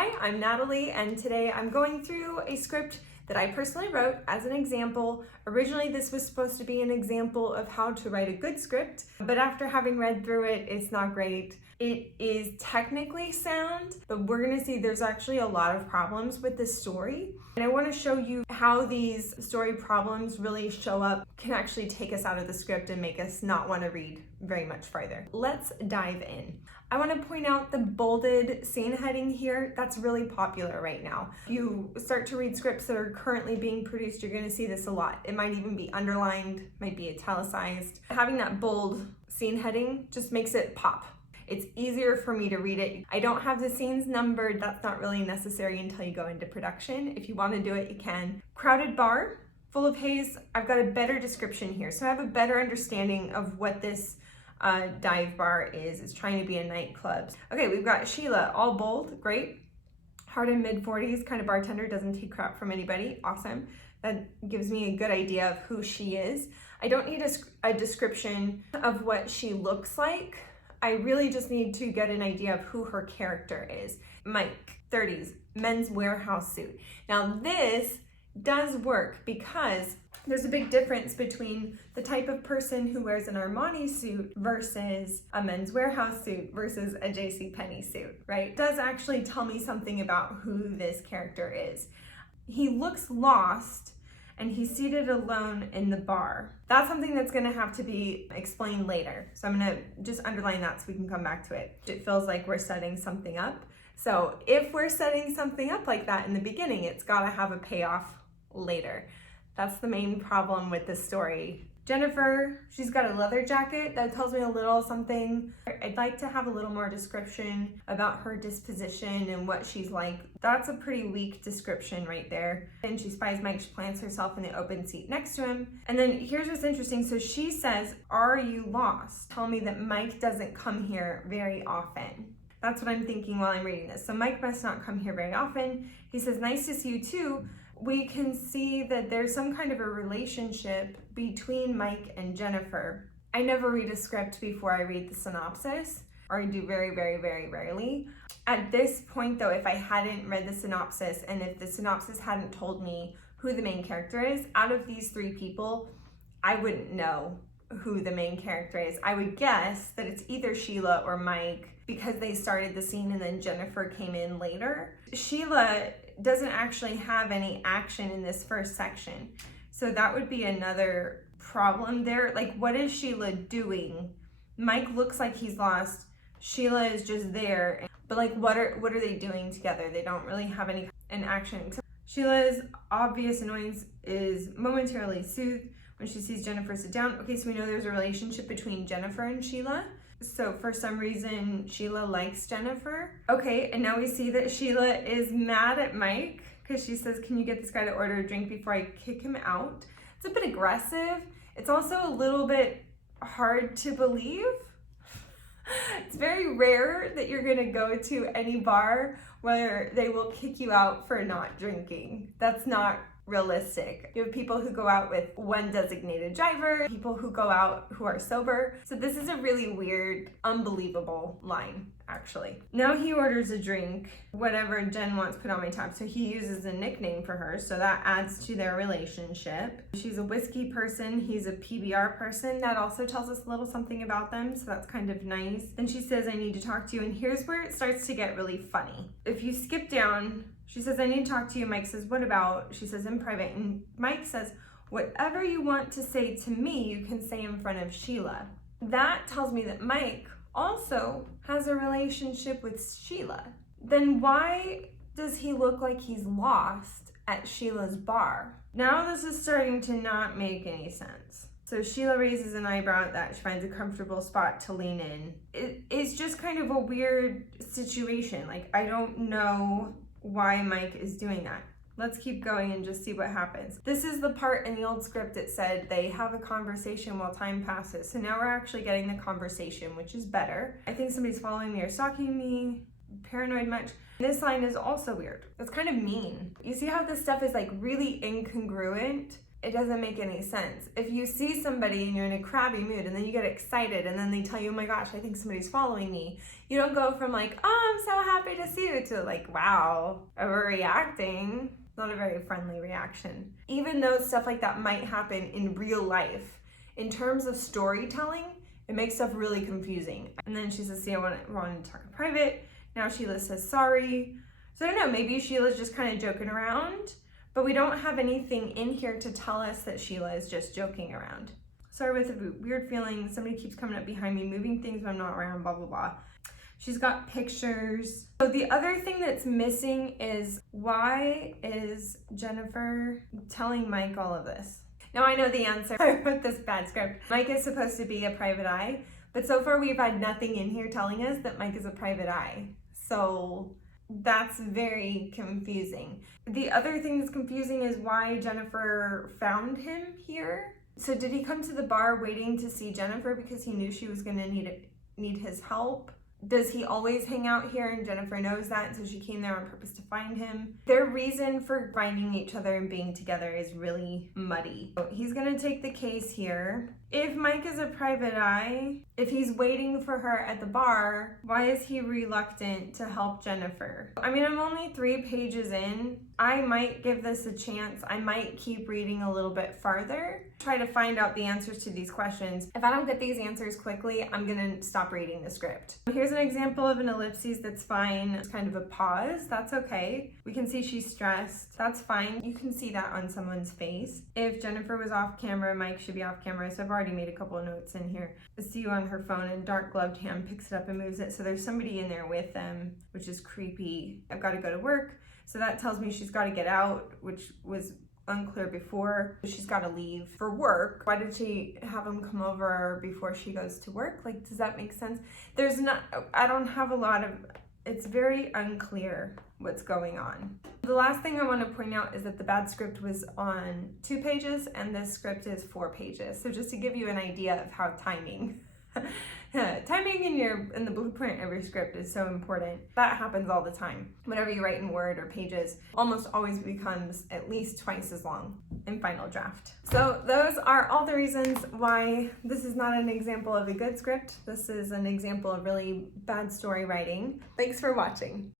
Hi, I'm Natalie, and today I'm going through a script that I personally wrote as an example. Originally, this was supposed to be an example of how to write a good script, but after having read through it, it's not great. It is technically sound, but we're gonna see there's actually a lot of problems with this story. And I wanna show you how these story problems really show up, can actually take us out of the script and make us not wanna read very much farther. Let's dive in. I want to point out the bolded scene heading here. That's really popular right now. If you start to read scripts that are currently being produced, you're going to see this a lot. It might even be underlined, might be italicized. Having that bold scene heading just makes it pop. It's easier for me to read it. I don't have the scenes numbered. That's not really necessary until you go into production. If you want to do it, you can. Crowded bar, full of haze. I've got a better description here. So I have a better understanding of what this dive bar is. It's trying to be a nightclub. Okay, we've got Sheila, all bold, great. Hard in mid-40s, kind of bartender, doesn't take crap from anybody, awesome. That gives me a good idea of who she is. I don't need a description of what she looks like. I really just need to get an idea of who her character is. Mike, 30s, men's warehouse suit. Now this does work because there's a big difference between the type of person who wears an Armani suit versus a men's warehouse suit versus a JCPenney suit, right? It does actually tell me something about who this character is. He looks lost and he's seated alone in the bar. That's something that's gonna have to be explained later. So I'm gonna just underline that so we can come back to it. It feels like we're setting something up. So if we're setting something up like that in the beginning, it's gotta have a payoff later. That's the main problem with this story. Jennifer, she's got a leather jacket. That tells me a little something. I'd like to have a little more description about her disposition and what she's like. That's a pretty weak description right there. And she spies Mike, she plants herself in the open seat next to him. And then here's what's interesting. So she says, "Are you lost? Tell me that Mike doesn't come here very often." That's what I'm thinking while I'm reading this. So Mike must not come here very often. He says, "Nice to see you too." We can see that there's some kind of a relationship between Mike and Jennifer. I never read a script before I read the synopsis, or I do very, very, very rarely. At this point though, if I hadn't read the synopsis and if the synopsis hadn't told me who the main character is, out of these three people, I wouldn't know who the main character is. I would guess that it's either Sheila or Mike because they started the scene and then Jennifer came in later. Sheila doesn't actually have any action in this first section. So that would be another problem there. Like, what is Sheila doing? Mike looks like he's lost. Sheila is just there. But like, what are they doing together? They don't really have any action. Sheila's obvious annoyance is momentarily soothed when she sees Jennifer sit down. Okay, so we know there's a relationship between Jennifer and Sheila. So for some reason, Sheila likes Jennifer. Okay, and now we see that Sheila is mad at Mike because she says, "Can you get this guy to order a drink before I kick him out?" It's a bit aggressive. It's also a little bit hard to believe. It's very rare that you're gonna go to any bar where they will kick you out for not drinking. That's not realistic. You have people who go out with one designated driver, people who go out who are sober. So this is a really weird, unbelievable line, actually. Now he orders a drink, whatever Jen wants put on my tab. So he uses a nickname for her, so that adds to their relationship. She's a whiskey person, he's a PBR person. That also tells us a little something about them, so that's kind of nice. Then she says, "I need to talk to you," and here's where it starts to get really funny. If you skip down, she says, "I need to talk to you." Mike says, "What about?" She says, "In private." And Mike says, "Whatever you want to say to me, you can say in front of Sheila." That tells me that Mike also has a relationship with Sheila. Then why does he look like he's lost at Sheila's bar? Now this is starting to not make any sense. So Sheila raises an eyebrow at that. She finds a comfortable spot to lean in. It's just kind of a weird situation. Like, I don't know why Mike is doing that. Let's keep going and just see what happens. This is the part in the old script that said they have a conversation while time passes. So now we're actually getting the conversation, which is better. I think somebody's following me or stalking me. Paranoid much? This line is also weird. It's kind of mean. You see how this stuff is like really incongruent? It doesn't make any sense. If you see somebody and you're in a crabby mood and then you get excited and then they tell you, oh my gosh, I think somebody's following me, you don't go from like, oh, I'm so happy to see you, to like, wow, overreacting. Not a very friendly reaction. Even though stuff like that might happen in real life, in terms of storytelling, it makes stuff really confusing. And then she says, see, I want to talk in private. Now Sheila says sorry. So I don't know, maybe Sheila's just kind of joking around, but we don't have anything in here to tell us that Sheila is just joking around. Sorry with a weird feeling, somebody keeps coming up behind me, moving things when I'm not around, blah, blah, blah. She's got pictures. So the other thing that's missing is, why is Jennifer telling Mike all of this? Now I know the answer. I wrote this bad script. Mike is supposed to be a private eye, but so far we've had nothing in here telling us that Mike is a private eye. So that's very confusing. The other thing that's confusing is why Jennifer found him here. So did he come to the bar waiting to see Jennifer because he knew she was gonna need his help? Does he always hang out here and Jennifer knows that, so she came there on purpose to find him? Their reason for finding each other and being together is really muddy. So he's gonna take the case here. If Mike is a private eye, if he's waiting for her at the bar, why is he reluctant to help Jennifer? I mean, I'm only 3 pages in. I might give this a chance. I might keep reading a little bit farther, try to find out the answers to these questions. If I don't get these answers quickly, I'm gonna stop reading the script. Here's an example of an ellipses that's fine. It's kind of a pause, that's okay. We can see she's stressed, that's fine. You can see that on someone's face. If Jennifer was off camera, Mike should be off camera, so I've already made a couple of notes in here. I see you on her phone and dark gloved hand picks it up and moves it, so there's somebody in there with them, which is creepy. I've got to go to work, so that tells me she's got to get out, which was unclear before. She's got to leave for work. Why did she have him come over before she goes to work? Like, does that make sense? I don't have a lot of, it's very unclear what's going on. The last thing I want to point out is that the bad script was on 2 pages and this script is 4 pages. So just to give you an idea of how timing in the blueprint of your script is so important. That happens all the time. Whatever you write in Word or Pages almost always becomes at least twice as long in final draft. So those are all the reasons why this is not an example of a good script. This is an example of really bad story writing. Thanks for watching.